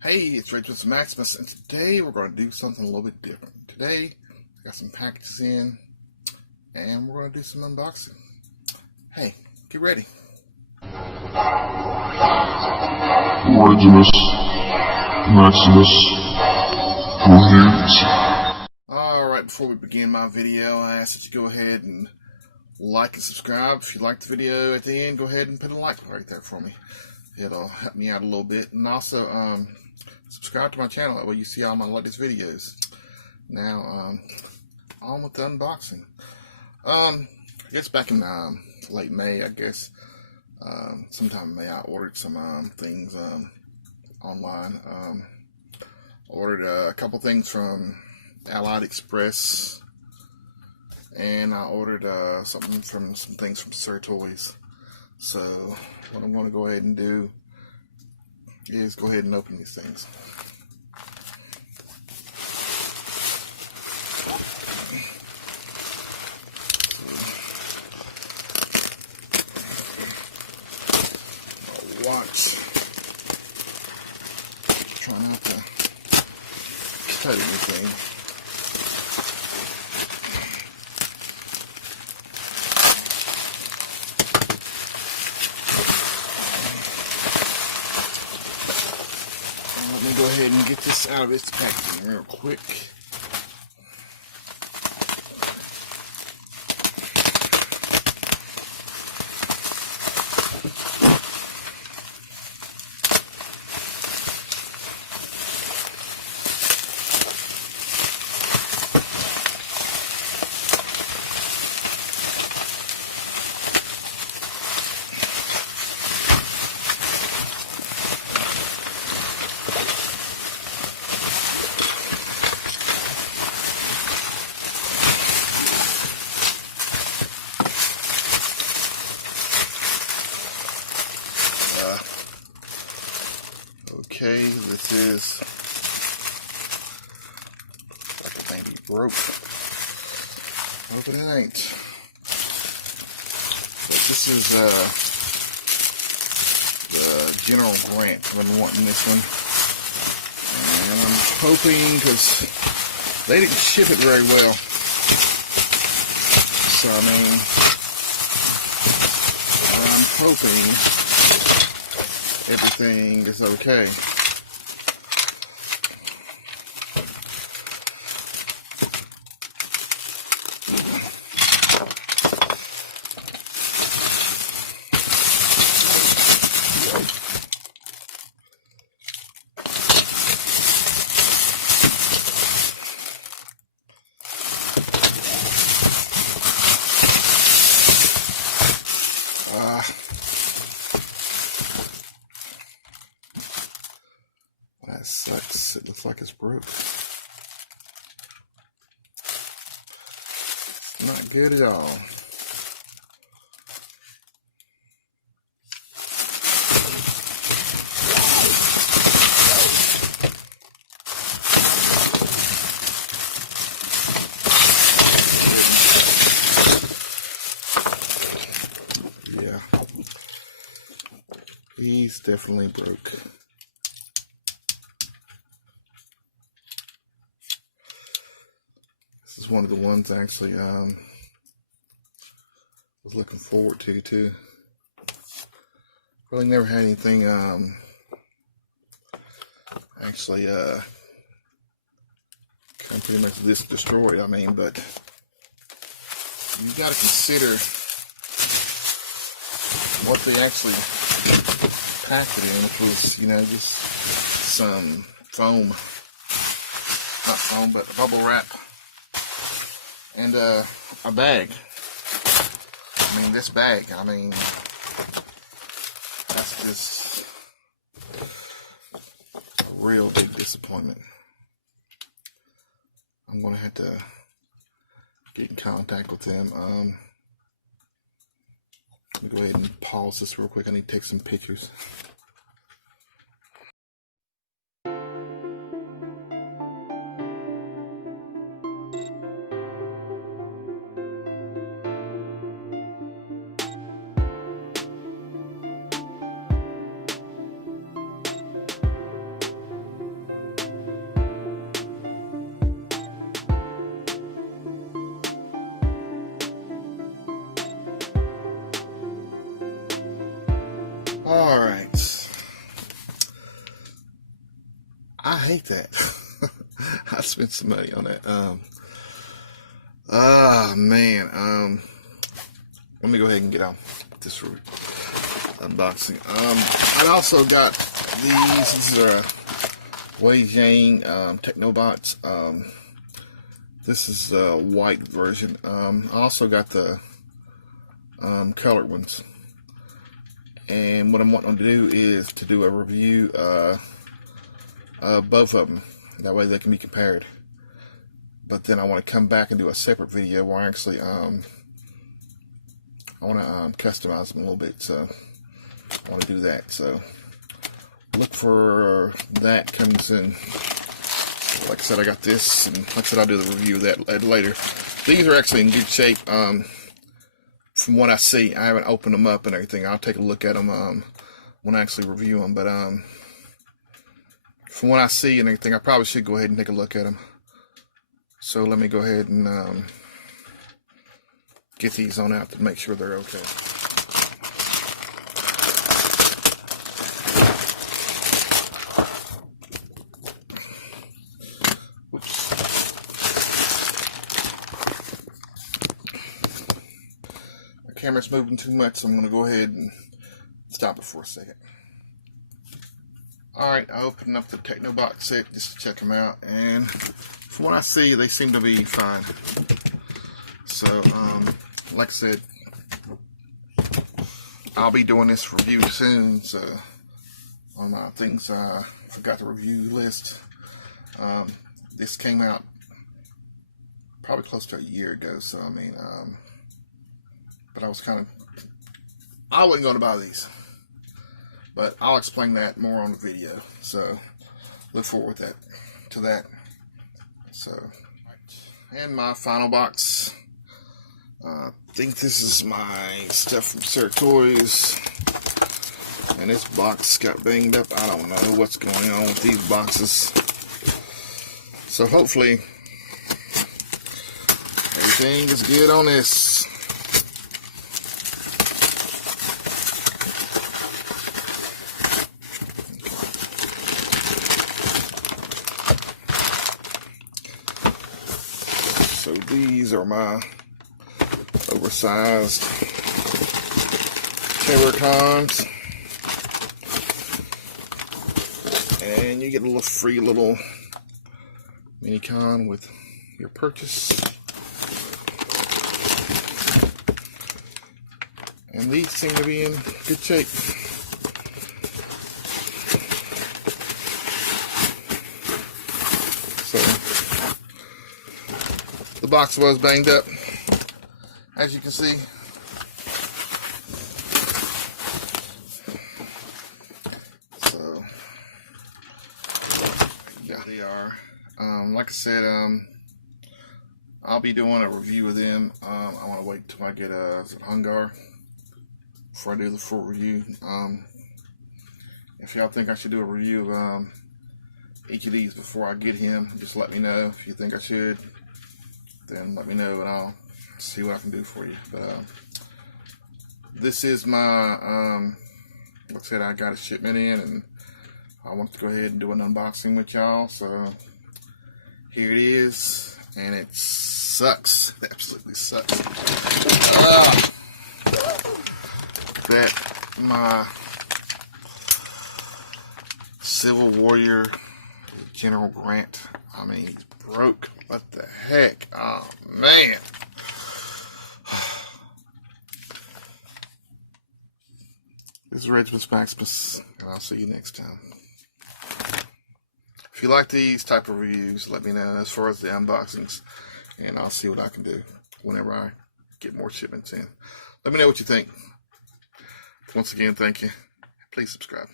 Hey, it's Rachel Maximus, and today we're going to do something a little bit different. Today, I got some packages in, and we're going to do some unboxing. Hey, get ready. Regimus Maximus Reviews. Alright, before we begin my video, I ask that you go ahead and like and subscribe. If you like the video at the end, go ahead and put a like right there for me. It'll help me out a little bit. And also, subscribe to my channel. That way you see all my latest videos. Now, on with the unboxing. I guess back in late May, sometime in May, I ordered some things online. Ordered a couple things from AliExpress, and I ordered some things from Sir Toys. So what I'm going to go ahead and do is go ahead and open these things. Watch. Try not to cut anything. Let me go ahead and get this out of its packaging real quick. Okay, this is like it may be broke. Hope it ain't. But this is the General Grant. I've been wanting this one, and I'm hoping, because they didn't ship it very well. So I mean, I'm hoping everything is okay. That sucks. It looks like it's broke. It's not good at all. Yeah. He's definitely broke. This is one of the ones I actually was looking forward to too. Really never had anything actually come pretty much this destroyed. I mean, but you got to consider what they actually packed it in, which was, you know, just some foam, not foam, but bubble wrap, and a bag. I mean, this bag, I mean, that's just a real big disappointment. I'm going to have to get in contact with them. Let me go ahead and pause this real quick. I need to take some pictures. I hate that. I spent some money on that. Man. Let me go ahead and get on this for unboxing. I also got these. These are Wei Zhang Technobots. This is the white version. I also got the colored ones. And what I'm wanting to do is to do a review of both of them. That way they can be compared. But then I want to come back and do a separate video where I actually I want to customize them a little bit. So I want to do that. So look for that comes in. Like I said, I got this, and like I said, I'll do the review of that later. These are actually in good shape. From what I see, I haven't opened them up and everything. I'll take a look at them when I actually review them. But from what I see and everything, I probably should go ahead and take a look at them. So let me go ahead and get these on out to make sure they're okay. Oops. My camera's moving too much, so I'm going to go ahead and stop it for a second. Alright, I opened up the Technobox set just to check them out, and from what I see, they seem to be fine. So, like I said, I'll be doing this review soon, so on my things I forgot to review list. This came out probably close to a year ago, so I mean, but I wasn't going to buy these. But I'll explain that more on the video. So look forward to that. So, and my final box. I think this is my stuff from Sarah Toys. And this box got banged up. I don't know what's going on with these boxes. So hopefully everything is good on this. So these are my oversized Terracons, and you get a little free little mini con with your purchase. And these seem to be in good shape. So the box was banged up, as you can see. So yeah, they are. Like I said, I'll be doing a review of them. I want to wait till I get Hungar before I do the full review. If y'all think I should do a review of each of these before I get him, just let me know. If you think I should, then let me know and I'll see what I can do for you. But this is my like I said, I got a shipment in and I want to go ahead and do an unboxing with y'all. So here it is, and it sucks. It absolutely sucks. That my Civil Warrior General Grant, I mean, he's broke. What the heck? Oh man. This is Regimus Maximus, and I'll see you next time. If you like these type of reviews, let me know as far as the unboxings, and I'll see what I can do whenever I get more shipments in. Let me know what you think. Once again, thank you. Please subscribe.